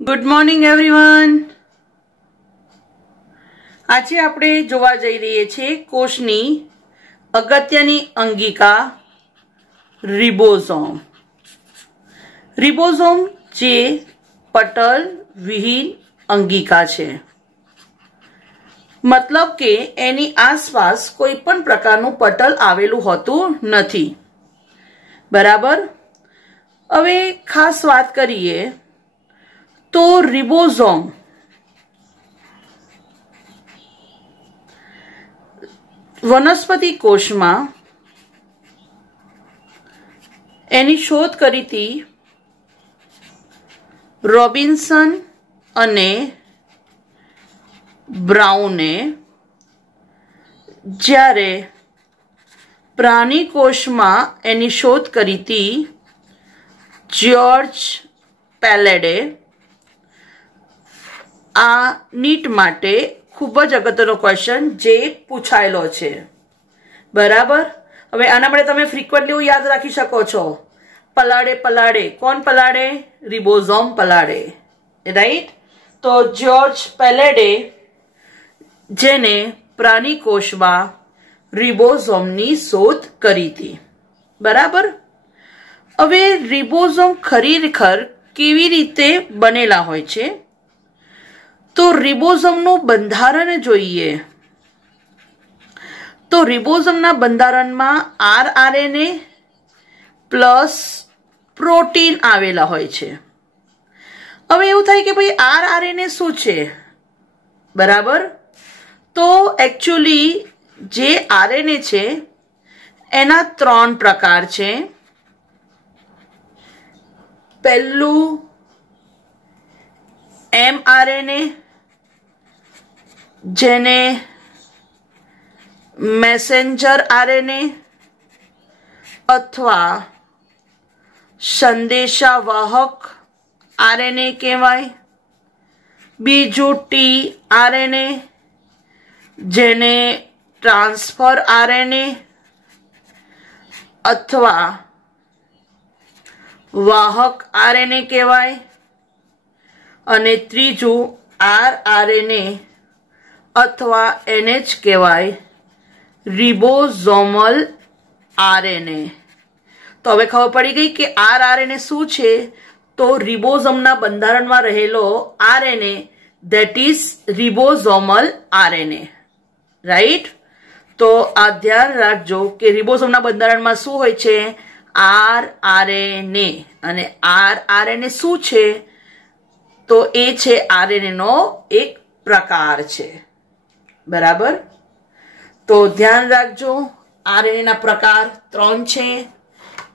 Good morning everyone. આજે આપણે જોવા જઈ રહીએ છીએ કોષની અગત્યની અંગિકા રિબોઝોમ. રિબોઝોમ જે પટલ વિહીન અંગિકા છે, મતલબ કે એની આસપાસ કોઈ પણ પ્રકારનું પટલ આવેલું હોતું નથી. બરાબર. હવે ખાસ વાત કરીએ તો રિબોઝોમ વનસ્પતિ કોષમાં એની શોધ કરી હતી રોબિન્સન અને બ્રાઉને, જ્યારે પ્રાણી કોષમાં એની શોધ કરી હતી જ્યોર્જ પેલેડે. આ નીટ માટે ખૂબ જ અગત્યનો ક્વેશ્ચન જે પૂછાયેલો છે. બરાબર. હવે આના માટે તમે ફ્રીક્વન્ટલી એવું યાદ રાખી શકો છો, પલાળે પલાળે. કોણ પલાળે? રિબોઝોમ પલાળે. રાઈટ. તો જ્યોર્જ પેલેડે જેને પ્રાણી કોષમાં રિબોઝોમની શોધ કરી હતી. બરાબર. હવે રિબોઝોમ ખરેખર કેવી રીતે બનેલા હોય છે? તો રિબોઝોમનું બંધારણ જોઈએ તો રિબોઝોમના બંધારણમાં આરઆરએનએ પ્લસ પ્રોટીન આવેલા હોય છે. હવે એવું થાય કે ભાઈ આરઆરએનએ શું છે? બરાબર. તો એકચ્યુઅલી જે આરએનએ છે એના 3 પ્રકાર છે. પહેલું એમઆરએનએ, જેને મેસેન્જર આરએનએ અથવા સંદેશાવાહક આરએનએ કહેવાય. બીજું ટીઆરએનએ, જેને ટ્રાન્સફર આરએનએ અથવા વાહક આરએનએ કહેવાય. અને ત્રીજું આરઆરએનએ અથવા એનએચ કહેવાય, રિબોઝોમલ આરએનએ. તો હવે ખબર પડી ગઈ કે આરઆરએનએ શું છે. તો રિબોઝોમના બંધારણમાં રહેલો RNA, that is ribosomal RNA. Right. તો આ ધ્યાન રાખજો કે રિબોઝોમના બંધારણમાં શું હોય છે? આરઆરએનએ. અને આરઆરએનએ શું છે? તો એ છે આરએનએ નો એક પ્રકાર છે. બરાબર. તો ધ્યાન રાખજો, આરએનએ ના પ્રકાર 3 છે: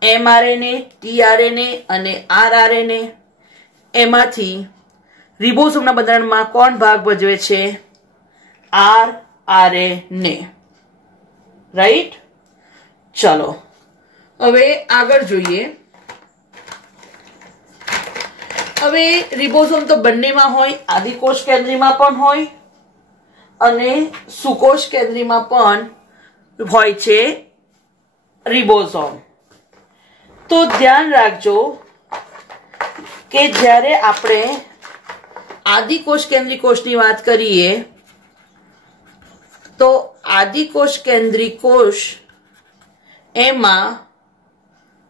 એમઆરએનએ, ટીઆરએનએ અને આરઆરએનએ. એમાંથી રિબોઝોમના બંધારણમાં કોણ ભાગ ભજવે છે? આરઆરએનએ. રાઈટ. ચલો હવે આગળ જોઈએ. હવે રિબોઝોમ તો બંનેમાં હોય, આદિકોષ કેન્દ્રીમાં પણ હોય અને સુકોષ કેન્દ્રીમાં પણ હોય છે રિબોઝોમ. તો ધ્યાન રાખજો કે જ્યારે આપણે આદિકોષ કેન્દ્રી કોષની વાત કરીએ તો આદિકોષ કેન્દ્રી કોષ એમાં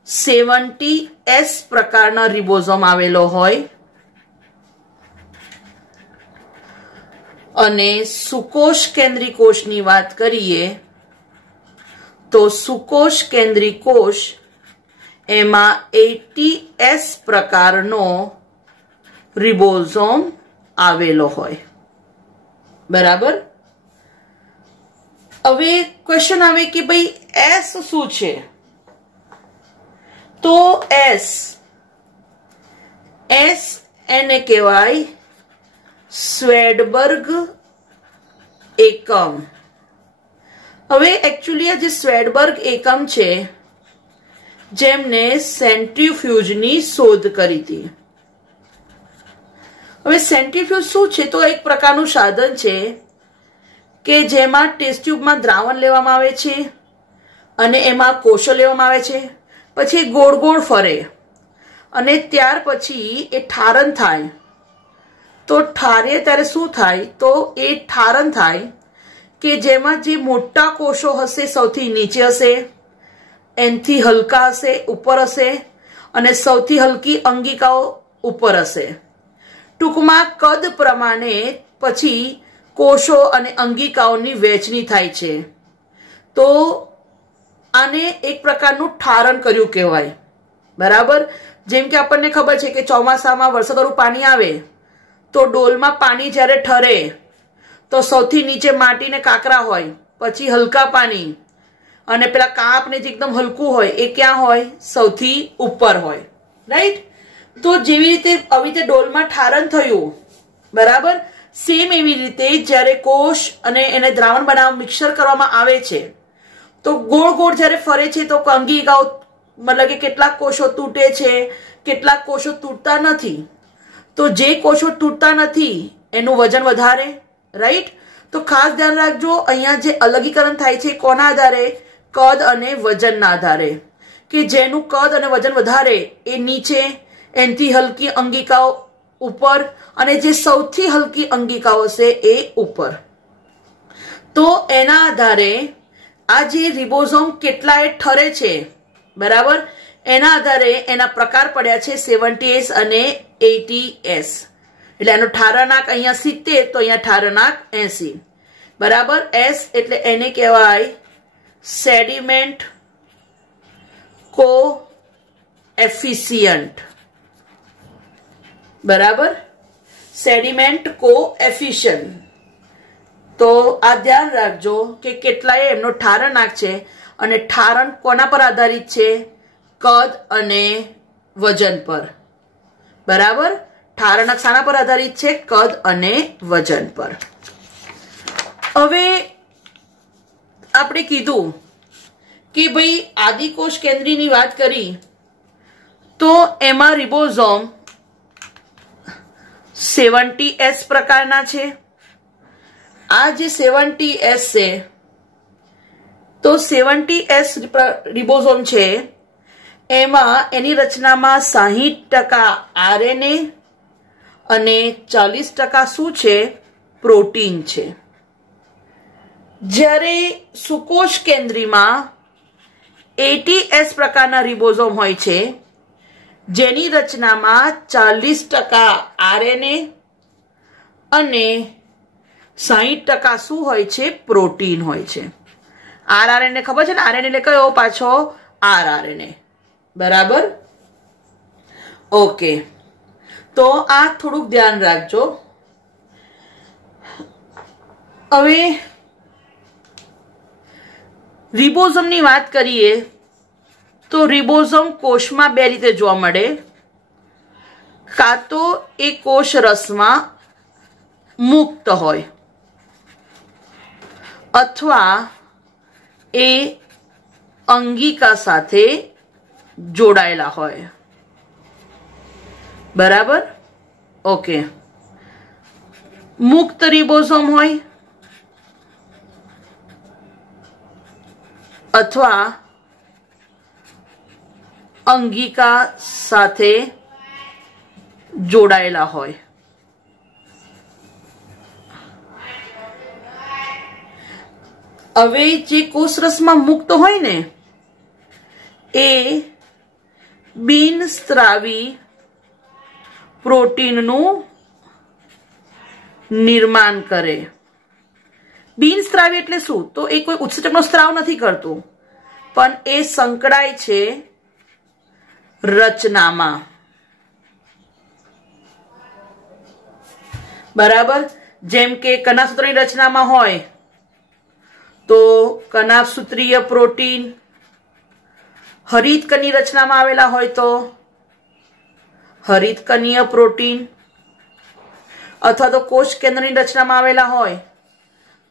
70S પ્રકારનો રિબોઝોમ આવેલો હોય અને સુકોષ કેન્દ્રી કોષની વાત કરીએ તો સુકોષ કેન્દ્રી કોષ એમાં 80S પ્રકારનો રિબોઝોમ આવેલો હોય. બરાબર. હવે ક્વેશ્ચન આવે કે ભાઈ એસ શું છે? તો એસ એને કહેવાય સ્વેડબર્ગ એકમ. હવે એકચ્યુઅલી આ જે સ્વેડબર્ગ એકમ છે જેમને સેન્ટ્રીફ્યુજની શોધ કરી હતી. હવે સેન્ટ્રીફ્યુજ શું છે? તો એક પ્રકારનું સાધન છે કે જેમાં ટેસ્ટ ટ્યુબમાં દ્રાવણ લેવામાં આવે છે અને એમાં કોષો લેવામાં આવે છે, પછી ગોળ ગોળ ફરે અને ત્યાર પછી એ ઠારણ થાય તો ઠારે ત્યારે શું થાય? તો એ ઠારણ થાય કે જેમાં જે મોટા કોષો હશે સૌથી નીચે હશે, એનથી હલકા હશે ઉપર હશે, અને સૌથી હલકી અંગિકાઓ ઉપર હશે. ટૂંકમાં કદ પ્રમાણે પછી કોષો અને અંગિકાઓની વહેંચણી થાય છે. તો આને એક પ્રકારનું ઠારણ કર્યું કહેવાય. બરાબર. જેમ કે આપણને ખબર છે કે ચોમાસામાં વરસાદવાળું પાણી આવે તો ડોલમાં પાણી જ્યારે ઠરે તો સૌથી નીચે માટી ને કાંકરા હોય, પછી હલકા પાણી, અને પેલા કાપ ને જે એકદમ હલકું હોય એ ક્યાં હોય? સૌથી ઉપર હોય. રાઈટ. તો જેવી રીતે આવી રીતે ડોલમાં ઠારણ થયું, બરાબર, સેમ એવી રીતે જ્યારે કોષ અને એને દ્રાવણ બનાવવા મિક્સર કરવામાં આવે છે તો ગોળ ગોળ જ્યારે ફરે છે તો અંગિકાઓ મતલબ કે કેટલાક કોષો તૂટે છે, કેટલાક કોષો તૂટતા નથી. તો જે કોષો તૂટતા નથી એનું વજન વધારે. રાઈટ. તો ખાસ ધ્યાન રાખજો, અહીંયા જે અલગીકરણ થાય છે કોના આધારે? કદ અને વજનના આધારે. કે જેનું કદ અને વજન વધારે એ નીચે, એનથી હલકી અંગિકાઓ ઉપર, અને જે સૌથી હલકી અંગિકાઓ છે એ ઉપર. તો એના આધારે આ જે રિબોઝોમ કેટલાય ઠરે છે, બરાબર, એના આધારે એના પ્રકાર પડ્યા છે 70S અને 80S. એટલે એનો ઠારણાંક અહીંયા 70, તો અહીંયા ઠારણાંક 80. બરાબર. S એટલે એને કહેવાય સેડિમેન્ટ કોએફિશિયન્ટ. બરાબર. સેડિમેન્ટ કોએફિશિયન્ટ. તો આ ધ્યાન રાખજો કે કેટલાય એમનો ઠારણાંક છે, અને ઠારણ કોના પર આધારિત છે? કદ અને વજન પર. બરાબર. ઠારણાંક શાના પર આધારિત છે? કદ અને વજન પર. હવે આપણે કીધું કે ભાઈ આદિકોષ કેન્દ્રીની વાત કરી તો એમાં રિબોઝોમ 70S પ્રકારના છે. આ જે 70S છે તો 70S રિબોઝોમ છે એમાં એની રચનામાં 60% RNA અને 40% શું છે? પ્રોટીન છે. જ્યારે સુકોષ કેન્દ્રીમાં 80S પ્રકારના રિબોઝોમ હોય છે જેની રચનામાં 40% RNA અને 60% શું હોય છે? પ્રોટીન હોય છે. RNA ખબર છે ને? RNA એટલે કયો પાછો? RNA. બરાબર. ઓકે. તો આ થોડુંક ધ્યાન રાખજો. હવે રિબોઝોમની વાત કરીએ તો રિબોઝોમ કોષમાં બે રીતે જોવા મળે. કાં તો એ કોષ રસમાં મુક્ત હોય અથવા એ અંગિકા સાથે જોડાયેલા હોય. બરાબર. ઓકે. મુક્ત રિબોઝોમ હોય અથવા અંગિકા સાથે જોડાયેલા હોય. હવે જે કોષરસમાં મુક્ત હોય ને એ બિનસ્ત્રાવી પ્રોટીનનું નિર્માણ કરે. બિનસ્ત્રાવી એટલે શું? તો એ કોઈ ઉત્સેચકનો સ્ત્રાવ નથી કરતું, પણ એ સંકળાય છે રચનામાં. બરાબર. જેમ કે કણાભસૂત્રની રચનામાં હોય તો કણાભસૂત્રીય પ્રોટીન, હરિતકણની રચનામાં આવેલા હોય તો હરિતકણીય પ્રોટીન, અથવા તો કોષ કેન્દ્રની રચનામાં આવેલા હોય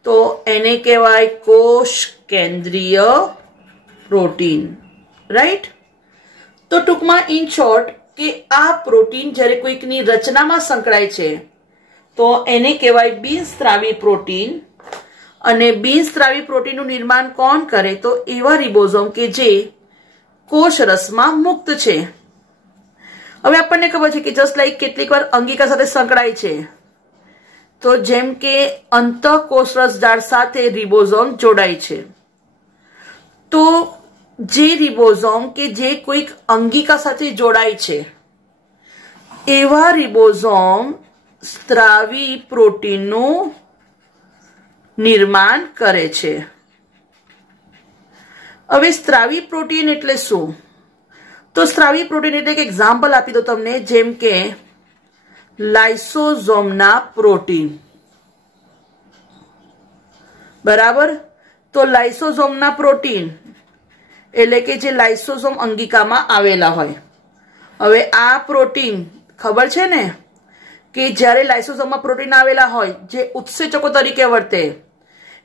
તો એને કહેવાય કોષ કેન્દ્રીય પ્રોટીન. રાઈટ. તો ટૂંકમાં ઇન શોર્ટ કે આ પ્રોટીન જ્યારે કોઈકની રચનામાં સંકળાય છે તો એને કહેવાય બિનસ્ત્રાવી પ્રોટીન. અને બિનસ્ત્રાવી પ્રોટીનનું નિર્માણ કોણ કરે? તો એવા રિબોઝોમ કે જે કોષ રસમાં મુક્ત છે. હવે આપણને ખબર છે કે જસ્ટ લાઈક કેટલીક વાર અંગિકા સાથે સંકળાય છે, તો જેમ કે અંતઃકોષરસ જાળ સાથે રિબોઝોમ જોડાય છે, તો જે રિબોઝોમ કે જે કોઈક અંગિકા સાથે જોડાય છે એવા રિબોઝોમ સ્ત્રાવી પ્રોટીનનું નિર્માણ કરે છે. હવે સ્ત્રાવી પ્રોટીન એટલે શું? તો સ્ત્રાવી પ્રોટીન એટલે એક એક્ઝામ્પલ આપી દો તમને, જેમ કે લાઇસોઝોમના પ્રોટીન. બરાબર? તો લાઇસોઝોમના પ્રોટીન એટલે કે જે લાઇસોઝોમ અંગિકામાં આવેલા હોય. હવે આ પ્રોટીન ખબર છે ને કે જ્યારે લાઇસોઝોમમાં પ્રોટીન આવેલા હોય જે ઉત્સેચકો તરીકે વર્તે,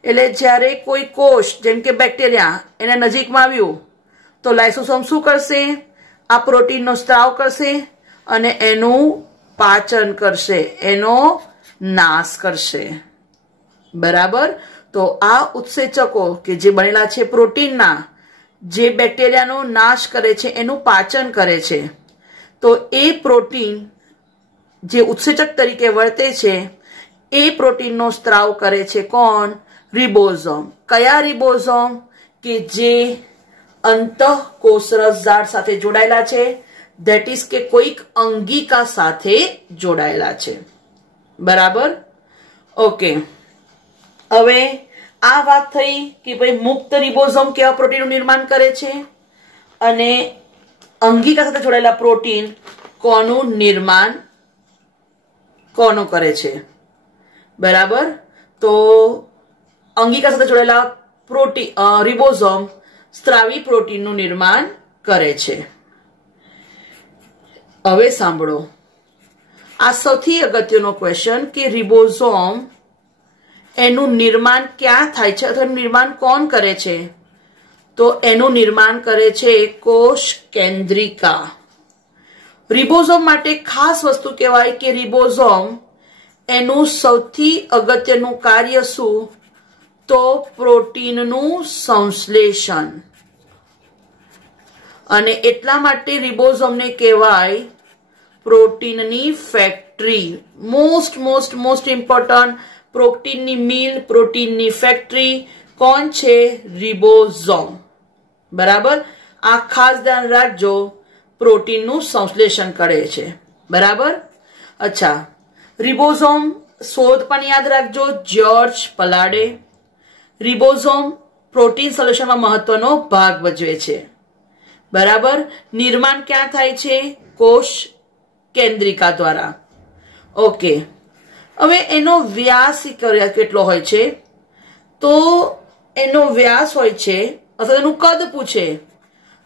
એટલે જ્યારે કોઈ કોષ જેમ કે બેક્ટેરિયા એને નજીકમાં આવ્યું તો લાઇસોસોમ શું કરશે? આ પ્રોટીનનો સ્ત્રાવ કરશે અને એનું પાચન કરશે, એનો નાશ કરશે. બરાબર? તો આ ઉત્સેચકો કે જે બનેલા છે પ્રોટીનના, જે બેક્ટેરિયાનો નાશ કરે છે, એનું પાચન કરે છે, તો એ પ્રોટીન જે ઉત્સેચક તરીકે વર્તે છે એ પ્રોટીનનો સ્ત્રાવ કરે છે કોણ? રિબોઝોમ. કયા રિબોઝોમ? કે જે અંતઃકોષરસ જાળ સાથે જોડાયેલા છે, ધેટ ઇઝ કે કોઈક અંગિકા સાથે જોડાયેલા છે. બરાબર? ઓકે. હવે આ વાત થઈ કે ભાઈ મુક્ત રિબોઝોમ કેવા પ્રોટીનનું નિર્માણ કરે છે અને અંગિકા સાથે જોડાયેલા પ્રોટીન કોનું નિર્માણ કોનું કરે છે. બરાબર? તો અંગિકા સાથે જોડાયેલા પ્રોટીન રિબોઝોમ સ્ત્રાવી પ્રોટીનનું નિર્માણ કરે છે. હવે સાંભળો, આ સૌથી અગત્યનો ક્વેશ્ચન કે રિબોઝોમ એનું નિર્માણ ક્યાં થાય છે અથવા એનું નિર્માણ કોણ કરે છે? તો એનું નિર્માણ કરે છે કોષ કેન્દ્રિકા. રિબોઝોમ માટે ખાસ વસ્તુ કહેવાય કે રિબોઝોમ એનું સૌથી અગત્યનું કાર્ય શું? તો પ્રોટીનનું સંશ્લેષણ. અને એટલા માટે રિબોઝોમને કહેવાય પ્રોટીનની ફેક્ટરી. મોસ્ટ ઇમ્પોર્ટન્ટ, પ્રોટીનની મિલ, પ્રોટીનની ફેક્ટરી કોણ છે? રિબોઝોમ. બરાબર? આ ખાસ ધ્યાન રાખજો, પ્રોટીનનું સંશ્લેષણ કરે છે. બરાબર? અચ્છા, રિબોઝોમ શોધ પણ યાદ રાખજો, જ્યોર્જ પલાડે. રિબોઝોમ પ્રોટીન સંશ્લેષણમાં મહત્વનો ભાગ ભજવે છે. બરાબર? નિર્માણ ક્યાં થાય છે? કોષ કેન્દ્રિકા દ્વારા. ઓકે. હવે એનો વ્યાસ કેટલો હોય છે? તો એનો વ્યાસ હોય છે અથવા એનું કદ પૂછે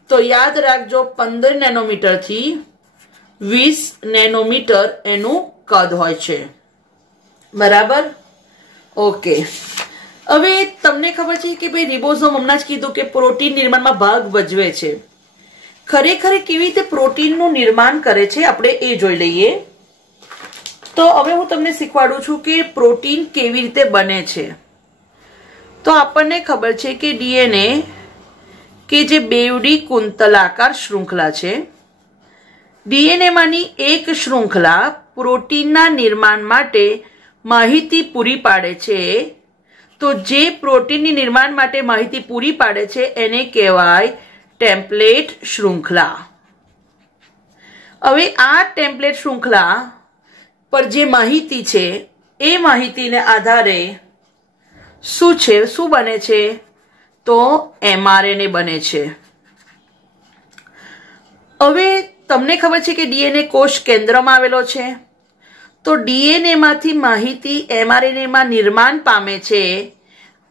તો યાદ રાખજો 15 નેનોમીટર થી 20 નેનોમીટર એનું કદ હોય છે. બરાબર? ઓકે. હવે તમને ખબર છે કે ભાઈ રિબોઝોમ હમણાં જ કીધું કે પ્રોટીન નિર્માણમાં ભાગ ભજવે છે. ખરેખર કેવી રીતે પ્રોટીનનું નિર્માણ કરે છે આપણે એ જોઈ લઈએ. તો હવે હું તમને શીખવાડું છું કે પ્રોટીન કેવી રીતે બને છે. તો આપણને ખબર છે કે ડીએનએ કે જે બેવડી કુંતલાકાર શૃંખલા છે, ડીએનએ માંની એક શૃંખલા પ્રોટીનના નિર્માણ માટે માહિતી પૂરી પાડે છે. તો જે પ્રોટીનની નિર્માણ માટે માહિતી પૂરી પાડે છે એને કહેવાય ટેમ્પલેટ શૃંખલા. હવે આ ટેમ્પલેટ શૃંખલા પર જે માહિતી છે એ માહિતીને આધારે શું બને છે? તો એમઆરએનએ બને છે. હવે તમને ખબર છે કે ડીએનએ કોષ કેન્દ્રમાં આવેલો છે. તો ડીએનએ માંથી માહિતી એમઆરએનએ માં નિર્માણ પામે છે.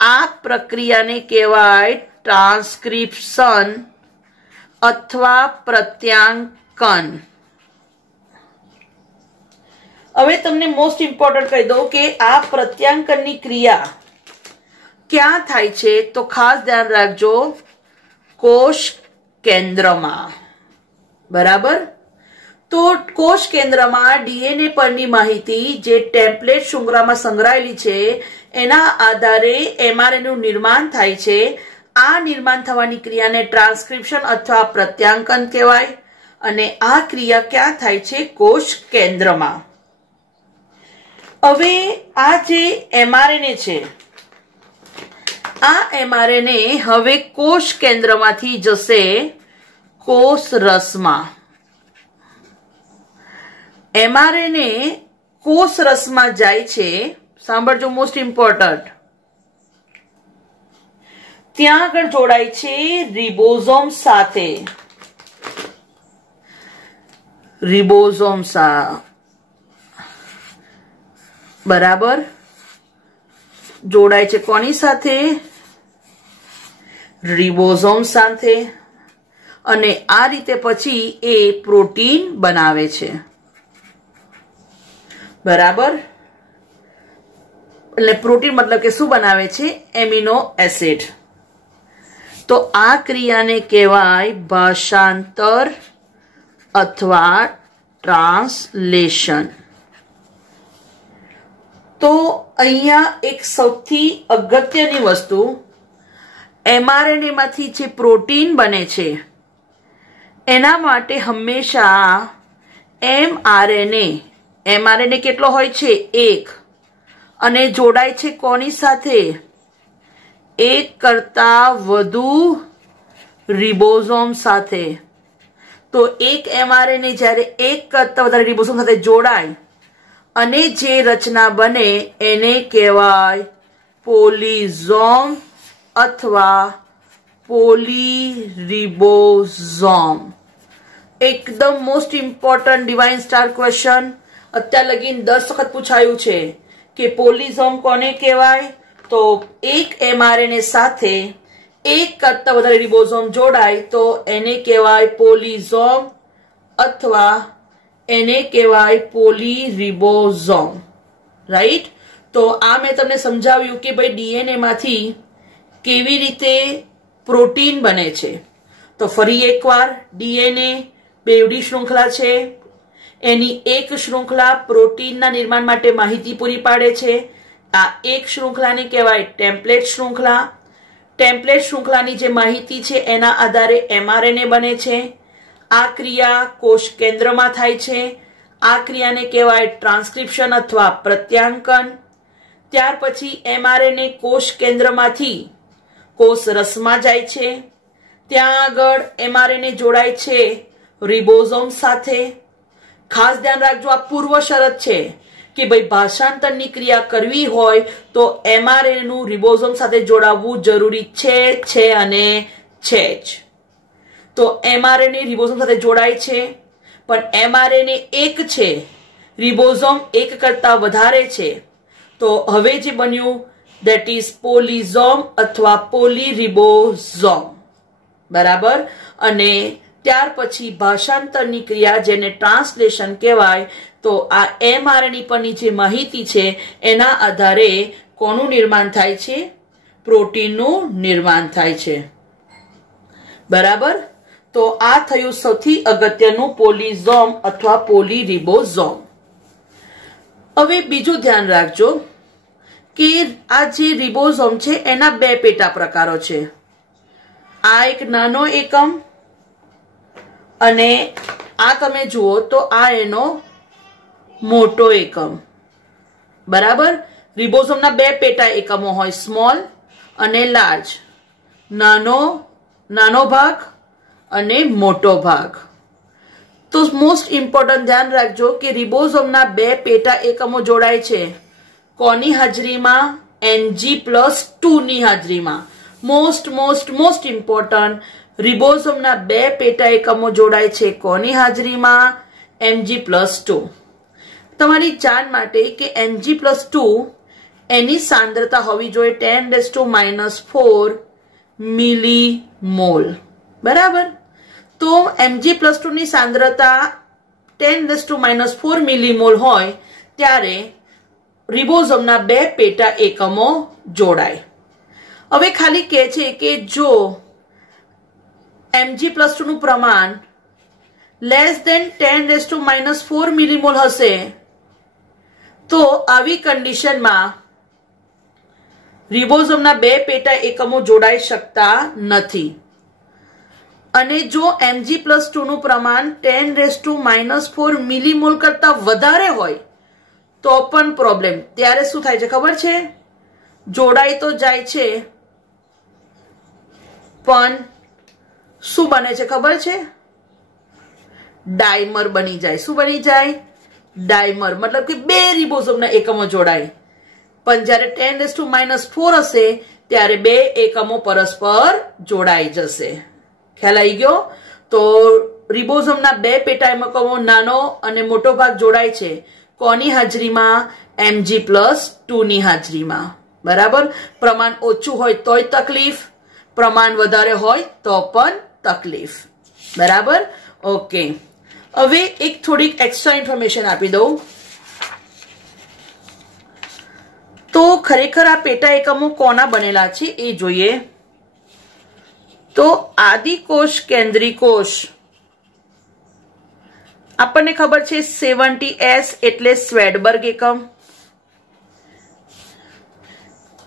આ પ્રક્રિયાને કહેવાય ટ્રાન્સક્રિપ્શન અથવા પ્રત્યાંકન. હવે તમને મોસ્ટ ઇમ્પોર્ટન્ટ કહી દઉં કે આ પ્રત્યાંકનની ક્રિયા ક્યાં થાય છે? તો ખાસ ધ્યાન રાખજો, કોષ કેન્દ્રમાં. બરાબર? તો કોષ કેન્દ્રમાં ડીએનએ પરની માહિતી જે ટેમ્પલેટ શૃંખલામાં સંગ્રહાયેલી છે એના આધારે એમઆરએનએનું નિર્માણ થાય છે. આ નિર્માણ થવાની ક્રિયાને ટ્રાન્સક્રિપ્શન અથવા પ્રત્યાંકન કહેવાય અને આ ક્રિયા ક્યાં થાય છે? કોષ કેન્દ્રમાં. હવે આ જે mRNA છે, આ mRNA હવે કોષ કેન્દ્રમાંથી જશે કોષ રસમાં. mRNA કોષ રસમાં જાય છે. સાંભળજો, મોસ્ટ ઇમ્પોર્ટન્ટ. ત્યાં આગળ જોડાય છે રિબોઝોમ સાથે. રિબોઝોમ બરાબર જોડાય છે કોની સાથે? રિબોઝોમ સાથે. અને આ રીતે પછી એ પ્રોટીન બનાવે છે. બરાબર. એટલે પ્રોટીન મતલબ કે શું બનાવે છે? Amino acid. તો આ ક્રિયાને કહેવાય ભાષાંતર અથવા ટ્રાન્સલેશન. તો અહીંયા એક સૌથી અગત્યની વસ્તુ, mRNA માંથી જે પ્રોટીન બને છે એના માટે હંમેશા mRNA કેટલો હોય છે? 1. અને જોડાય છે કોની સાથે? 1 કરતા વધુ રિબોઝોમ સાથે. તો એક mRNA જ્યારે 1 કરતા વધારે રિબોઝોમ સાથે જોડાય અને જે રચના બને એને કહેવાય પોલિઝોમ અથવા પોલીરિબોઝોમ. એકદમ most important divine star question. અત્યાર લગીન 10 વખત પૂછાયું છે કે પોલિઝોમ કોને કહેવાય? તો એક mRNA સાથે 1 કરતા વધારે રિબોઝોમ જોડાય તો એને કહેવાય પોલિઝોમ અથવા એને કહેવાય પોલીરિબોઝોમ. રાઈટ? તો આ મેં તમને સમજાવ્યું કે ભાઈ ડીએનએ માંથી કેવી રીતે પ્રોટીન બને છે. તો ફરી એકવાર, ડીએનએ બેવડી શૃંખલા છે. એની એક શૃંખલા પ્રોટીનના નિર્માણ માટે માહિતી પૂરી પાડે છે. આ એક શૃંખલાને કહેવાય ટેમ્પલેટ શૃંખલા. ટેમ્પલેટ શૃંખલાની જે માહિતી છે એના આધારે mRNA બને છે. આ ક્રિયા કોષ કેન્દ્રમાં થાય છે. આ ક્રિયાને કહેવાય ટ્રાન્સક્રિપ્શન અથવા પ્રત્યાંકન. ત્યાર પછી mRNA કોષ કેન્દ્રમાંથી કોષ રસમાં જાય છે. ત્યાં આગળ mRNA જોડાય છે રિબોઝોમ સાથે. ખાસ ધ્યાન રાખજો, આ પૂર્વ શરત છે કે ભાઈ ભાષાંતરની ક્રિયા કરવી હોય તો mRNA નું રિબોઝોમ સાથે જોડાવવું જરૂરી છે અને છે જ. તો mRNA રિબોઝોમ સાથે જોડાય છે, પણ mRNA 1 છે, રિબોઝોમ 1 કરતા વધારે છે. તો હવે જે બન્યું that is પોલિઝોમ અથવા પોલીરિબોઝોમ. બરાબર. અને ત્યાર પછી ભાષાંતરની ક્રિયા જેને ટ્રાન્સલેશન કહેવાય. તો આ mRNA પરની જે માહિતી છે એના આધારે કોનું નિર્માણ થાય છે? પ્રોટીનનું નિર્માણ થાય છે. બરાબર. તો આ થયું સૌથી અગત્યનું પોલિઝોમ અથવા પોલીરિબોઝોમ. હવે બીજું ધ્યાન રાખજો કે આ જે રિબોઝોમ છે એના 2 પેટા પ્રકારો છે. આ એક નાનો એકમ અને આ તમે જુઓ તો આ એનો મોટો એકમ. બરાબર. રિબોઝોમના 2 પેટા એકમો હોય, સ્મોલ અને લાર્જ. નાનો ભાગ અને મોટો ભાગ. તો મોસ્ટ ઇમ્પોર્ટન્ટ ધ્યાન રાખજો કે રિબોઝોમના 2 પેટા એકમો જોડાય છે કોની હાજરીમાં? Ng+2 ની હાજરીમાં. મોસ્ટ ઇમ્પોર્ટન્ટ, રિબોઝોમના 2 પેટા એકમો જોડાય છે કોની હાજરીમાં? Mg+2. તમારી જાણ માટે કે Mg+2 એની સાંદ્રતા હોવી જોઈએ 10⁻⁴ મિલીમોલ. બરાબર. તો Mg+2 ની સાંદ્રતા 10⁻⁴ મિલીમોલ હોય ત્યારે રિબોઝોમના 2 પેટા એકમો જોડાય. હવે ખાલી કહે છે કે જો Mg+2 નું પ્રમાણ <10⁻⁴ મિલીમોલ હશે તો આવી કન્ડિશનમાં રિબોઝોમના 2 પેટા એકમો જોડાઈ શકતા નથી. અને જો Mg+2 નું પ્રમાણ 10⁻⁴ મિલીમોલ કરતા વધારે હોય તો પણ પ્રોબ્લેમ. ત્યારે શું થાય છે ખબર છે? જોડાઈ તો જાય છે પણ શું બને છે ખબર છે? ડાયમર બની જાય. શું બની જાય? ડાયમર. મતલબ કે બે રિબોઝોમના એકમો જોડાય. પણ જ્યારે 10⁻⁴ હશે ત્યારે બે એકમો પરસ્પર જોડાઈ જશે. ખ્યાલ આવી ગયો? તો રિબોઝોમના બે પેટા એકમો નાનો અને મોટો ભાગ જોડાય છે. કોની હાજરીમાં? Mg+2 ની હાજરીમાં. બરાબર. પ્રમાણ ઓછું હોય તોય તકલીફ, પ્રમાણ વધારે હોય તો પણ તકલીફ. બરાબર. ઓકે. હવે એક થોડીક એક્સ્ટ્રા ઇન્ફોર્મેશન આપી દઉં. તો ખરેખર આ પેટા એકમો કોના બનેલા છે એ જોઈએ. તો આદિકોષ કેન્દ્રી કોષ આપણને ખબર છે 70S એટલે સ્વેડબર્ગ એકમ.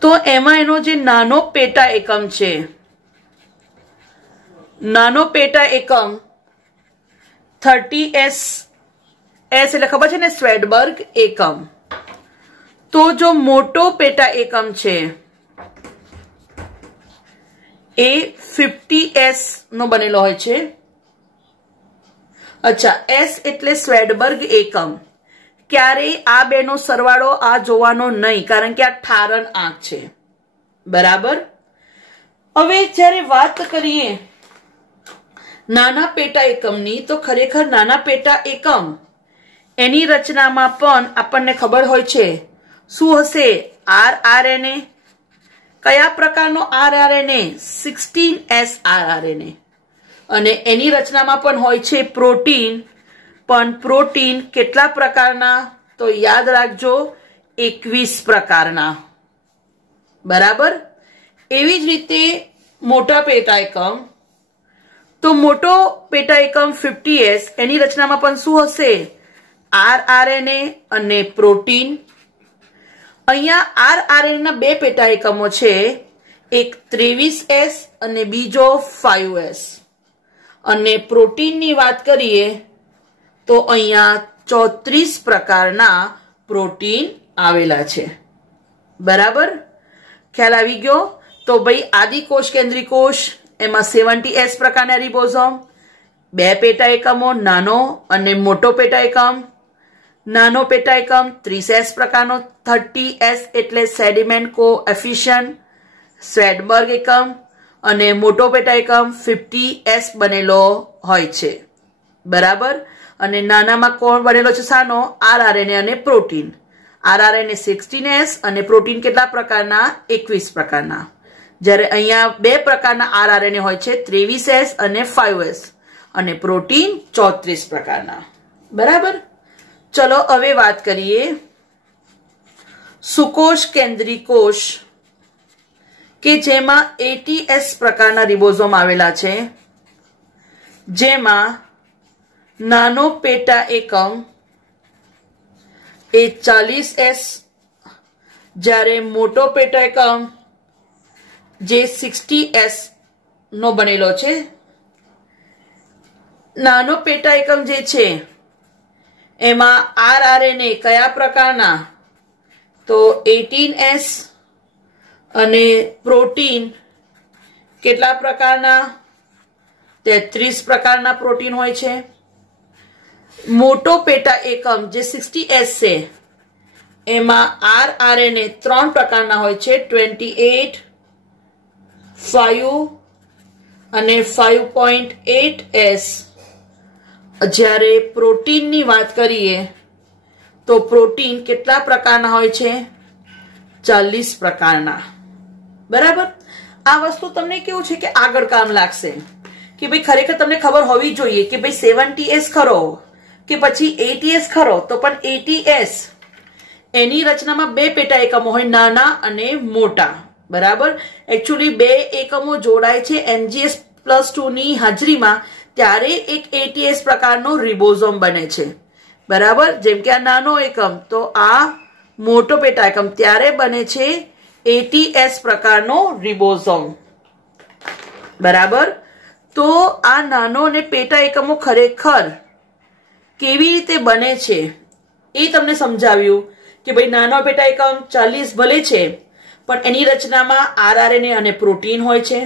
તો એમાં એનો જે નાનો પેટા એકમ છે, નાનો પેટા એકમ 30S એટલે ખબર છે ને સ્વેડબર્ગ એકમ. તો જો મોટો પેટા એકમ છે એ 50S નો બનેલો હોય છે. અચ્છા, S એટલે સ્વેડબર્ગ એકમ. ક્યારેય આ બેનો સરવાળો આ જોવાનો નહીં, કારણ કે આ ઠારણ આંક છે. બરાબર. હવે જ્યારે વાત કરીએ નાના પેટા એકમની, તો ખરેખર નાના પેટા એકમ એની રચનામાં પણ આપણને ખબર હોય છે શું હશે? rRNA. કયા પ્રકારનો rRNA? 16S rRNA. અને એની રચનામાં પણ હોય છે પ્રોટીન. પણ પ્રોટીન કેટલા પ્રકારના? તો યાદ રાખજો 21 પ્રકારના. બરાબર. એવી જ રીતે મોટા પેટા એકમ, તો મોટો પેટા એકમ 50S એની રચનામાં પણ શું હશે? rRNA અને પ્રોટીન. અહીંયા rRNA ના બે પેટા એકમો છે, એક 23S અને બીજો 5S. અને પ્રોટીનની વાત કરીએ તો અહીંયા 34 પ્રકારના પ્રોટીન આવેલા છે. બરાબર. ખ્યાલ આવી ગયો? તો ભાઈ આદિકોષ કેન્દ્રી કોષ એમાં 70S પ્રકારના રિબોઝોમ, બે પેટા એકમો, નાનો અને મોટો પેટા એકમ. નાનો પેટા એકમ 30S પ્રકારનો, 30S એટલે સેડિમેન્ટ કોએફિશિયન્ટ સ્વેડબર્ગ એકમ. અને મોટો પેટા એકમ 50S બનેલો હોય છે. બરાબર. અને નાનામાં કોણ બનેલો છે? સાનો? rRNA અને પ્રોટીન. rRNA 16S અને પ્રોટીન કેટલા પ્રકારના? 21 પ્રકારના. જ્યારે અહીંયા બે પ્રકારના rRNA હોય છે, 23S અને 5S. અને પ્રોટીન 34 પ્રકારના. બરાબર. ચલો હવે વાત કરીએ સુકોષ કેન્દ્રી કોષ, કે જેમાં 80S પ્રકારના રિબોઝોમ આવેલા છે. જેમાં નાનો પેટા એકમ એ 40S, જ્યારે મોટો પેટા એકમ જે 60S નો બનેલો છે. નાનો પેટા એકમ જે છે એમાં rRNA કયા પ્રકારના? તો 18S. અને પ્રોટીન કેટલા પ્રકારના? 33 પ્રકારના પ્રોટીન હોય છે. મોટો પેટા એકમ જે 60S છે એમાં rRNA 3 પ્રકારના હોય છે, 28, 5 અને 5.8S. જ્યારે પ્રોટીનની વાત કરીએ તો પ્રોટીન કેટલા પ્રકારના હોય છે? 40 પ્રકારના. બરાબર. આ વસ્તુ તમને કેવું છે કે આગળ કામ લાગશે, કે ભાઈ ખરેખર તમને ખબર હોવી જોઈએ કે ભાઈ 70S ખરો કે પછી 80S ખરો. તો પણ 80S એની રચનામાં બે પેટા એકમો હોય, નાના અને મોટા. બરાબર. એકચ્યુઅલી બે એકમો જોડાય છે Mgs+2 ની હાજરીમાં, ત્યારે એક 80S પ્રકારનો રિબોઝોમ બને છે. બરાબર. જેમ કે આ નાનો એકમ, તો આ મોટો પેટા એકમ, ત્યારે બને છે 80S પ્રકારનો રિબોઝોમ. બરાબર. તો આ નાનો અને પેટા એકમો ખરેખર કેવી રીતે બને છે એ તમને સમજાવ્યું કે ભાઈ નાનો પેટા એકમ 40 ભલે છે પણ એની રચનામાં આરઆરએનએ અને પ્રોટીન હોય છે.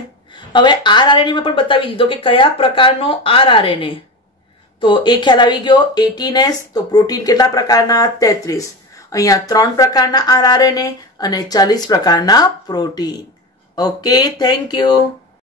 હવે આરઆરએનએ માં પણ બતાવી દીધો કે કયા પ્રકારનો આરઆરએનએ, તો એ ખ્યાલ આવી ગયો. 18S તો પ્રોટીન કેટલા પ્રકારના? 33. અહીંયા 3 પ્રકારના આરઆરએનએ અને 40 પ્રકારના પ્રોટીન. Okay, thank you.